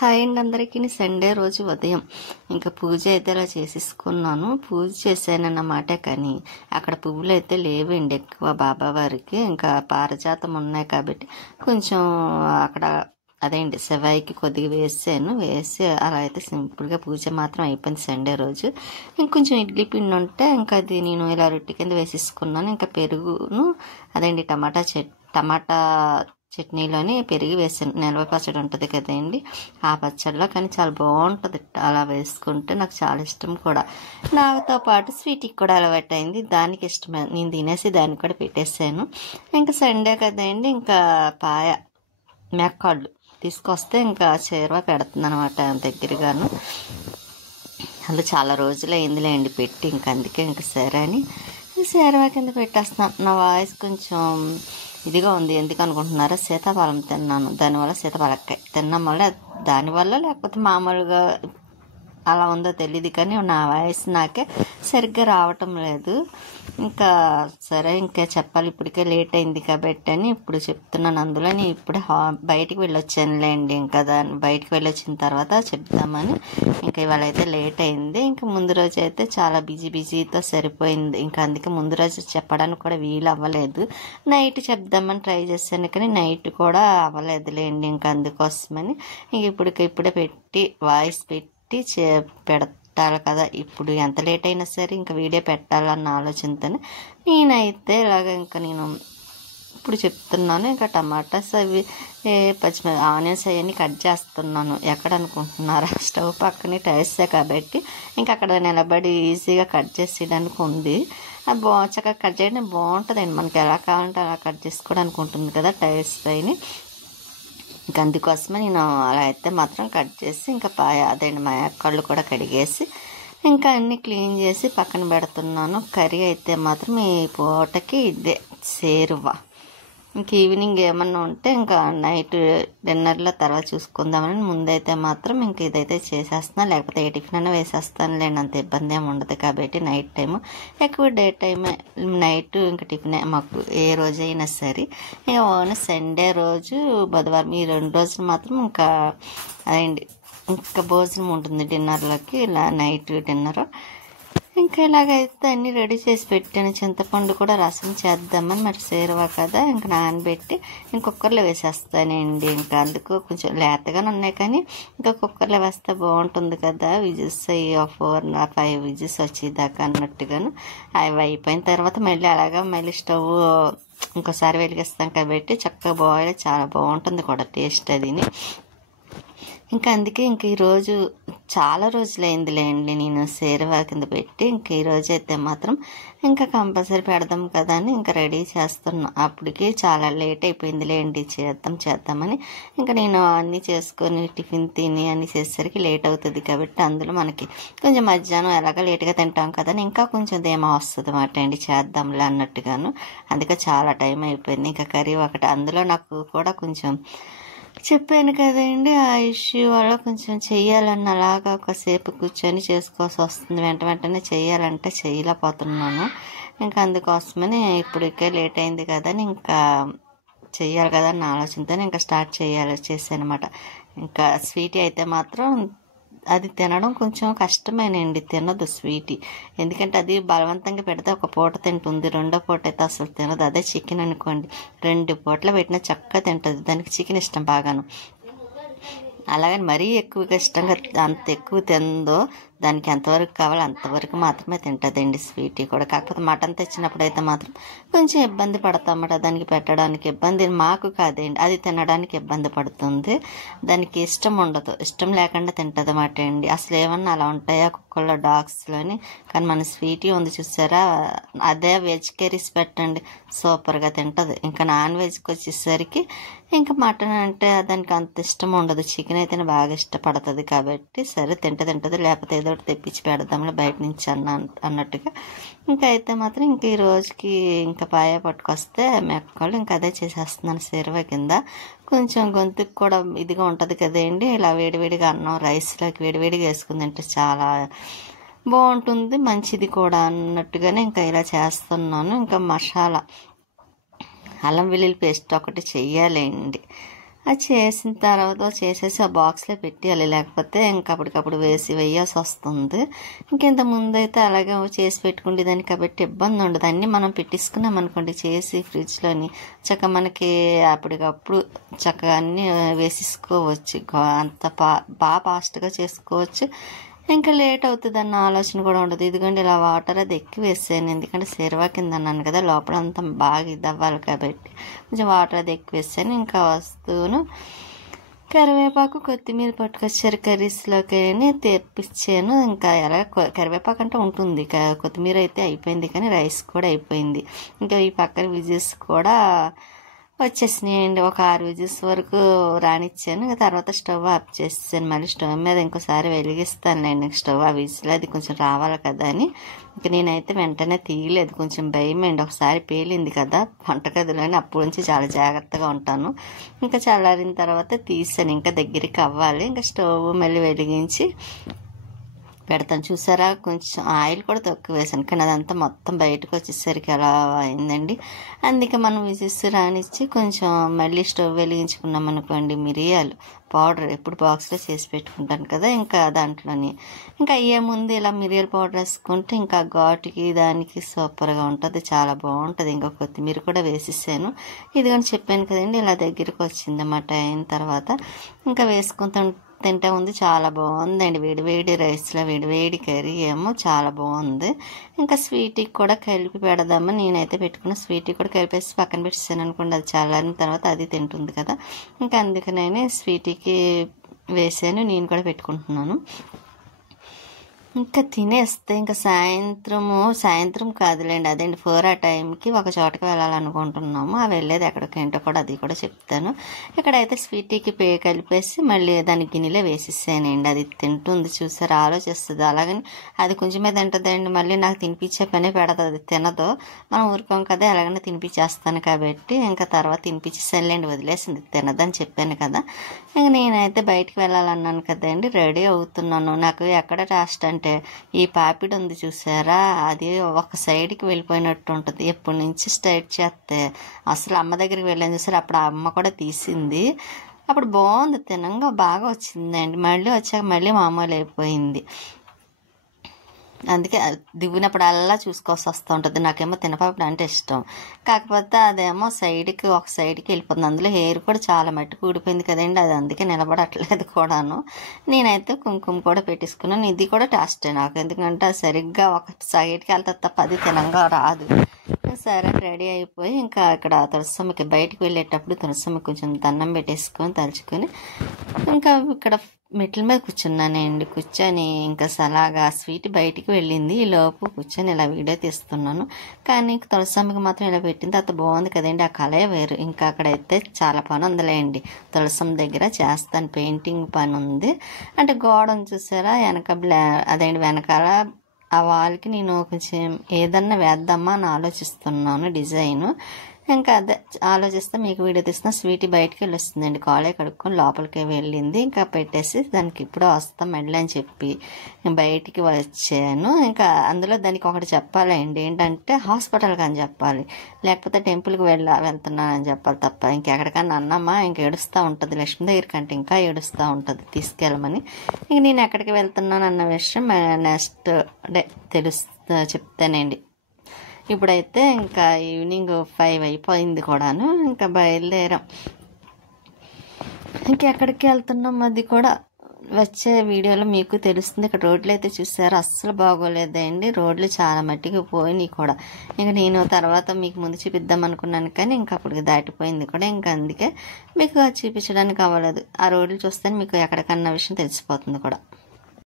Hi అండి అందరికీ. Sunday రోజు ఉదయం ఇంకా పూజ అయితే ఇలా చేసేసుకున్నాను. పూజ చేశానన్నమాట. కానీ అక్కడ పువ్వులు అయితే లేవండి ఎక్కువ బాబావారికి. ఇంకా పారిజాతం ఉన్నాయి కాబట్టి కొంచెం అక్కడ అదేంటి శివాయికి కొద్దిగా వేసి అలా అయితే సింపుల్గా పూజ మాత్రం అయిపోయింది సండే రోజు. ఇంకొంచెం ఇడ్లీ పిండి ఉంటే ఇంకా అది నేను ఇలా రొట్టె కింద వేసేసుకున్నాను. ఇంకా పెరుగును అదేంటి టమాటా చట్నీలోని పెరిగి వేసాను. నిల్వ పచ్చడి ఉంటుంది కదండి, ఆ పచ్చడిలో. కానీ చాలా బాగుంటుంది అలా వేసుకుంటే. నాకు చాలా ఇష్టం కూడా. నాతో పాటు స్వీట్కి కూడా అలవాటు అయింది. దానికి ఇష్టమే, నేను తినేసి దానికి కూడా పెట్టేసాను. ఇంకా సండే కదండి, ఇంకా మేకాళ్ళు తీసుకొస్తే ఇంకా చేరువ పెడుతుంది అనమాట దగ్గరగాను. అందులో చాలా రోజులు అయిందిలేండి పెట్టి. ఇంక అందుకే ఇంక సరే అని చేరువ కింద పెట్టేస్తున్నాను. నా వాయిస్ కొంచెం ఇదిగా ఉంది. ఎందుకు అనుకుంటున్నారా? సీతాఫలం తిన్నాను, దానివల్ల సీతాఫలకాయ తిన్నాం వల్ల దానివల్ల లేకపోతే మామూలుగా అలా ఉందో తెలియదు. కానీ నా వాయిస్ నాకే సరిగ్గా రావటం లేదు. ఇంకా సరే ఇంకా చెప్పాలి, ఇప్పటికే లేట్ అయింది కాబట్టి అని ఇప్పుడు చెప్తున్నాను. అందులో నేను ఇప్పుడే బయటికి వెళ్ళొచ్చానులేండి. ఇంకా బయటికి వెళ్ళొచ్చిన తర్వాత చెప్దామని. ఇంకా ఇవాళ అయితే లేట్ అయింది. ఇంకా ముందు రోజు అయితే చాలా బిజీతో సరిపోయింది. ఇంకా అందుకే ముందు రోజు చెప్పడానికి కూడా వీలు అవ్వలేదు. నైట్ చెప్దామని ట్రై చేశాను కానీ నైట్ కూడా అవ్వలేదులేండి. ఇంకా అందుకోసమని ఇంక ఇప్పుడే పెట్టి వాయిస్ పెట్టి పెట్టాలి కదా. ఇప్పుడు ఎంత లేట్ అయినా సరే ఇంకా వీడియో పెట్టాలన్న ఆలోచనతోనే నేనైతే ఇలాగ ఇంకా నేను ఇప్పుడు చెప్తున్నాను. ఇంకా టమాటాస్ అవి ఆనియన్స్ అవన్నీ కట్ చేస్తున్నాను. ఎక్కడ అనుకుంటున్నారా? స్టవ్ పక్కనే టైర్సే కాబట్టి ఇంకా అక్కడ నిలబడి ఈజీగా కట్ చేసేయడానికి ఉంది. అది చక్కగా కట్ చేయడం బాగుంటుందండి. మనకి ఎలా కావాలంటే అలా కట్ చేసుకోవడానికి ఉంటుంది కదా టైర్స్ పైన. ఇంకా అందుకోసమే నేను అలా అయితే మాత్రం కట్ చేసి ఇంకా అదేంటి మా కళ్ళు కూడా కడిగేసి ఇంకా అన్నీ క్లీన్ చేసి పక్కన పెడుతున్నాను. కర్రీ అయితే మాత్రం ఈ పూటకి ఇదే సేరువా. ఇంక ఈవినింగ్ ఏమన్నా ఉంటే ఇంకా నైట్ డిన్నర్లో తర్వాత చూసుకుందామని ముందైతే మాత్రం ఇంక ఇదైతే చేసేస్తున్నా. లేకపోతే ఏ టిఫిన్ అయినా వేసేస్తాను లేండి, అంత ఇబ్బంది ఏమి ఉండదు కాబట్టి. నైట్ టైము ఎక్కువ డే టైమే, నైట్ ఇంకా టిఫినే మాకు ఏ రోజైనా సరే. ఇక ఓన్లీ సండే రోజు బుధవారం ఈ 2 రోజులు మాత్రం ఇంకా అదేంటి ఇంకా భోజనం ఉంటుంది డిన్నర్లోకి, ఇలా నైట్ డిన్నర్. ఇంకా ఇలాగైతే అన్నీ రెడీ చేసి పెట్టాను. చింతపండు కూడా రసం చేద్దామని, మరి సేరువా కదా ఇంకా నానబెట్టి కుక్కర్లో వేసేస్తానండి. ఇంకా అందుకు కొంచెం లేతగానే ఉన్నాయి కానీ ఇంకా కుక్కర్లో వేస్తే బాగుంటుంది కదా. విజిల్స్ 4-5 విజిల్స్ వచ్చేదాకా అన్నట్టుగాను. అవి అయిపోయిన తర్వాత మళ్ళీ స్టవ్ ఇంకోసారి వెలిగిస్తాం కాబట్టి చక్కగా బాయిల్ చాలా బాగుంటుంది కూడా టేస్ట్ అదిని. ఇంకా అందుకే ఇంక ఈరోజు చాలా రోజులైందిలేండి నేను సేరువా కింద పెట్టి. ఇంక ఈరోజు అయితే మాత్రం ఇంకా కంపల్సరీ పెడదాం కదా అని ఇంకా రెడీ చేస్తున్నా. అప్పటికి చాలా లేట్ అయిపోయిందిలేండి. చేద్దామని ఇంకా నేను అన్నీ చేసుకొని టిఫిన్ తిని అన్నీ చేసేసరికి లేట్ అవుతుంది కాబట్టి అందులో మనకి కొంచెం మధ్యాహ్నం ఎలాగ లేట్గా తింటాం కదా అని ఇంకా కొంచెం ధీమా వస్తుంది అన్నమాట అండి, చేద్దాంలే అన్నట్టుగాను. అందుకే చాలా టైం అయిపోయింది. ఇంకా కర్రీ ఒకటి అందులో నాకు కూడా కొంచెం చెప్పాను కదండి, ఆ ఇష్యూ వల్ల కొంచెం చెయ్యాలన్న అలాగా ఒకసేపు కూర్చొని చేసుకోవాల్సి వస్తుంది. వెంటనే చెయ్యాలంటే చేయలేకపోతున్నాను. ఇంకా అందుకోసమని ఇప్పటికే లేట్ అయింది కదా అని ఇంకా చెయ్యాలి కదా అన్న ఆలోచనతో ఇంకా స్టార్ట్ చేశానమాట. ఇంకా స్వీట్ అయితే మాత్రం అది తినడం కొంచెం కష్టమేనండి. తినదు స్వీట్, ఎందుకంటే అది బలవంతంగా పెడితే ఒక పూట తింటుంది, 2వ పూట అయితే అసలు తినదు. అదే చికెన్ అనుకోండి 2 పూటలు పెట్టినా చక్కగా తింటుంది. దానికి చికెన్ ఇష్టం బాగాను. అలాగని మరీ ఎక్కువగా ఇష్టంగా అంత ఎక్కువ తిందో, దానికి ఎంతవరకు కావాలో అంతవరకు మాత్రమే తింటుందండి స్వీట్ కూడా. కాకపోతే మటన్ తెచ్చినప్పుడు అయితే మాత్రం కొంచెం ఇబ్బంది పడతామట. దానికి పెట్టడానికి ఇబ్బంది మాకు కాదండి, అది తినడానికి ఇబ్బంది పడుతుంది. దానికి ఇష్టం ఉండదు, ఇష్టం లేకుండా తింటుంది అన్నమాట అండి. అసలు ఏమన్నా అలా ఉంటాయా కుక్కల్లో, డాగ్స్లోని? కానీ మన స్వీట్ ఉంది చూసారా, అదే వెజ్ కర్రీస్ పెట్టండి సూపర్గా తింటుంది. ఇంకా నాన్ వెజ్కి వచ్చేసరికి ఇంకా మటన్ అంటే దానికి అంత ఇష్టం ఉండదు. చికెన్ అయితేనే బాగా ఇష్టపడుతుంది కాబట్టి సరే తింటుంది. లేకపోతే ఏదో ఒకటి తెప్పించి పెడదాంలో బయట నుంచి అన్నట్టుగా. ఇంకా అయితే మాత్రం ఇంక ఈ రోజుకి ఇంకా పట్టుకొస్తే మెక్కలు ఇంకా అదే చేసేస్తున్నాను సేరువా కింద. కొంచెం గొంతుకు కూడా ఇదిగా ఉంటుంది కదండి, ఇలా వేడివేడిగా అన్నం రైస్లోకి వేడివేడిగా వేసుకుని తింటే చాలా బాగుంటుంది, మంచిది కూడా అన్నట్టుగానే ఇంకా ఇలా చేస్తున్నాను. ఇంకా మసాలా అల్లం వెల్లుల్లి పేస్ట్ ఒకటి చెయ్యాలండి. అది చేసిన తర్వాత చేసేసి ఆ బాక్స్లో పెట్టేయాలి, లేకపోతే ఇంకా అప్పటికప్పుడు వేయాల్సి వస్తుంది. ఇంకెంత ముందు అయితే అలాగే చేసి పెట్టుకుండేదాన్ని కాబట్టి ఇబ్బంది ఉండదు. అన్నీ మనం పెట్టేసుకున్నాం అనుకోండి చేసి ఫ్రిడ్జ్లోని చక్కగా మనకి అప్పటికప్పుడు చక్కగా అన్నీ వేసేసుకోవచ్చు, అంత బాగా ఫాస్ట్గా చేసుకోవచ్చు. ఇంకా లేట్ అవుతుంది అన్న ఆలోచన కూడా ఉండదు. ఇదిగోండి ఇలా వాటర్ అది ఎక్కువ వేసాను, ఎందుకంటే సేరువా కింద అన్నాను కదా, లోపల అంతా బాగా ఇది అవ్వాలి కాబట్టి కొంచెం వాటర్ అది ఎక్కువ వేసాను. ఇంకా వస్తువును కరివేపాకు కొత్తిమీర పట్టుకొచ్చారు కర్రీస్లోకి తెప్పించాను. ఇంకా ఎలా కరివేపాకు అంటే ఉంటుంది, కొత్తిమీర అయితే అయిపోయింది కానీ రైస్ కూడా అయిపోయింది. ఇంకా ఈ పక్కన విజిల్స్ కూడా వచ్చేసినాయండి. ఒక 6 విజిల్స్ వరకు రానిచ్చాను. తర్వాత స్టవ్ ఆఫ్ చేసాను. మళ్ళీ స్టవ్ మీద ఇంకోసారి వెలిగిస్తానులేండి స్టవ్, ఆ విజిల్ అది కొంచెం రావాలి కదా అని. ఇంక నేనైతే వెంటనే తీయలేదు, కొంచెం భయం అండి, ఒకసారి పేలింది కదా వంటగదిలోని, అప్పటి నుంచి చాలా జాగ్రత్తగా ఉంటాను. ఇంకా చల్లారిన తర్వాత తీసాను, ఇంకా దగ్గరికి అవ్వాలి. ఇంకా స్టవ్ మళ్ళీ వెలిగించి పెడతాను. చూసారా, కొంచెం ఆయిల్ కూడా తక్కువ వేసాను కానీ అదంతా మొత్తం బయటకు వచ్చేసరికి అలా అయిందండి. అందుకే మనం విజిల్స్ రానిచ్చి కొంచెం మళ్ళీ స్టవ్ వెలిగించుకున్నాం అనుకోండి, మిరియాలు పౌడర్ ఎప్పుడు బాక్స్లో చేసి పెట్టుకుంటాను కదా, ఇంకా దాంట్లోని ఇంకా అయ్యే ముందు ఇలా మిరియాల పౌడర్ వేసుకుంటే ఇంకా ఘాటుకి దానికి సూపర్గా ఉంటుంది, చాలా బాగుంటుంది. ఇంకా కొత్తిమీర కూడా వేసేసాను. ఇదిగని చెప్పాను కదండి, ఇలా దగ్గరికి వచ్చిందన్నమాట. అయిన తర్వాత ఇంకా వేసుకుంటూ తింటే ఉంది, చాలా బాగుందండి. వేడివేడి రైస్లో వేడివేడి కర్రీ ఏమో చాలా బాగుంది. ఇంకా స్వీట్కి కూడా కలిపి పెడదామని నేనైతే పెట్టుకున్న, స్వీట్కి కూడా కలిపేసి పక్కన పెట్టేసాను అనుకోండి, అది చల్లారిన తర్వాత అది తింటుంది కదా, ఇంకా అందుకనే స్వీట్కి వేసాను, నేను కూడా పెట్టుకుంటున్నాను. ఇంకా తినేస్తే ఇంకా సాయంత్రం కాదులేండి, అదేంటి 4 ఆ టైంకి ఒక చోటకి వెళ్ళాలనుకుంటున్నాము. ఆ వెళ్ళేది ఎక్కడికేంటో కూడా అది కూడా చెప్తాను. ఇక్కడైతే స్వీటీకి కలిపేసి మళ్ళీ దాని గిన్నెలో వేసేసానండి. అది తింటుంది, చూసారు, ఆలోచిస్తుంది. అలాగని అది కొంచెమే తింటుందండి, మళ్ళీ నాకు తినిపించే పనే పెడతుంది, తినదు. మనం ఊరుకోం కదా, ఎలాగైనా తినిపించేస్తాను కాబట్టి ఇంకా తర్వాత తినిపించేసానులేండి, వదిలేసింది, తినదని చెప్పాను కదా. ఇంక నేనైతే బయటికి వెళ్ళాలన్నాను కదండి, రెడీ అవుతున్నాను. నాకు ఎక్కడ రాష్ట్ర అంటే ఈ పాపిడి ఉంది చూసారా, అది ఒక సైడ్కి వెళ్ళిపోయినట్టు ఉంటుంది. ఎప్పటి నుంచి స్ట్రైట్ చేస్తే అసలు అమ్మ దగ్గరికి వెళ్ళాను చూసారు, అప్పుడు ఆ అమ్మ కూడా తీసింది, అప్పుడు బాగుంది, తినంగా బాగా వచ్చిందండి. మళ్ళీ వచ్చాక మళ్ళీ మామూలు అయిపోయింది. అందుకే దిగినప్పుడల్లా చూసుకోవాల్సి వస్తూ ఉంటుంది. నాకేమో తినపాపిడి అంటే ఇష్టం, కాకపోతే అదేమో ఒక సైడ్కి వెళ్ళిపోతుంది. అందులో హెయిర్ కూడా చాలా మట్టుకు ఊడిపోయింది కదండి, అది అందుకే నిలబడట్లేదు కూడాను. నేనైతే కుంకుమ కూడా పెట్టేసుకున్నాను. ఇది కూడా టేస్టే నాకు, ఎందుకంటే అది సరిగ్గా ఒక సైడ్కి వెళ్తుంది తప్ప అది తినంగా రాదు. సరే రెడీ అయిపోయి ఇంకా ఇక్కడ తులసమ్మకి బయటికి వెళ్ళేటప్పుడు తులసమ్మకి కొంచెం దండం పెట్టేసుకొని తలుచుకొని ఇంకా ఇక్కడ మెట్ల మీద కూర్చున్నానండి. కూర్చొని ఇంకా అలాగా స్వీట్ బయటికి వెళ్ళింది, ఈ లోపు కూర్చొని ఇలా వీడియో తీస్తున్నాను. కానీ తులసమ్మకి మాత్రం ఇలా పెట్టిన తర్వాత బాగుంది కదండి, ఆ కలే వేరు. ఇంకా అక్కడైతే చాలా పని ఉందిలేండి, తులసమ్మ దగ్గర చేస్తాను, పెయింటింగ్ పని ఉంది. అంటే గోడను చూసారా, అదేంటి వెనకాల ఆ వాల్కి నేను కొంచెం ఏదన్నా వేద్దామా అని ఆలోచిస్తున్నాను డిజైను. ఇంకా అదే ఆలోచిస్తే మీకు వీడియో తీస్తున్నా. స్వీట్ బయటికి వెళ్ళి వస్తుందండి, కాలే కడుక్కొని లోపలికి వెళ్ళింది. ఇంకా పెట్టేసి దానికి ఇప్పుడు వస్తాం మెడలు అని చెప్పి బయటికి వచ్చాను. ఇంకా అందులో దానికి ఒకటి చెప్పాలండి, ఏంటంటే హాస్పిటల్కి అని చెప్పాలి, లేకపోతే టెంపుల్కి వెళ్తున్నాను అని చెప్పాలి తప్ప ఇంకెక్కడికన్నా అన్నమ్మా ఇంకా ఏడుస్తూ ఉంటుంది, లక్ష్మి దగ్గరికి అంటే ఇంకా ఏడుస్తూ ఉంటుంది తీసుకెళ్ళమని. ఇంక నేను ఎక్కడికి వెళ్తున్నాను అన్న విషయం నెక్స్ట్ డే చెప్తానండి. ఇప్పుడైతే ఇంకా ఈవినింగ్ 5 అయిపోయింది కూడాను, ఇంకా బయలుదేరాం. ఇంకెక్కడికి వెళ్తున్నాం అది కూడా వచ్చే వీడియోలో మీకు తెలుస్తుంది. ఇక్కడ రోడ్లు అయితే చూసారు, అస్సలు బాగోలేదండి, రోడ్లు చాలా మట్టికి పోయినాయి కూడా. ఇంకా నేను తర్వాత మీకు ముందు చూపిద్దాం అనుకున్నాను కానీ ఇంకా అప్పటికి దాటిపోయింది కూడా, ఇంకా అందుకే మీకు చూపించడానికి అవ్వలేదు. ఆ రోడ్లు చూస్తే మీకు ఎక్కడికన్నా విషయం తెలిసిపోతుంది కూడా.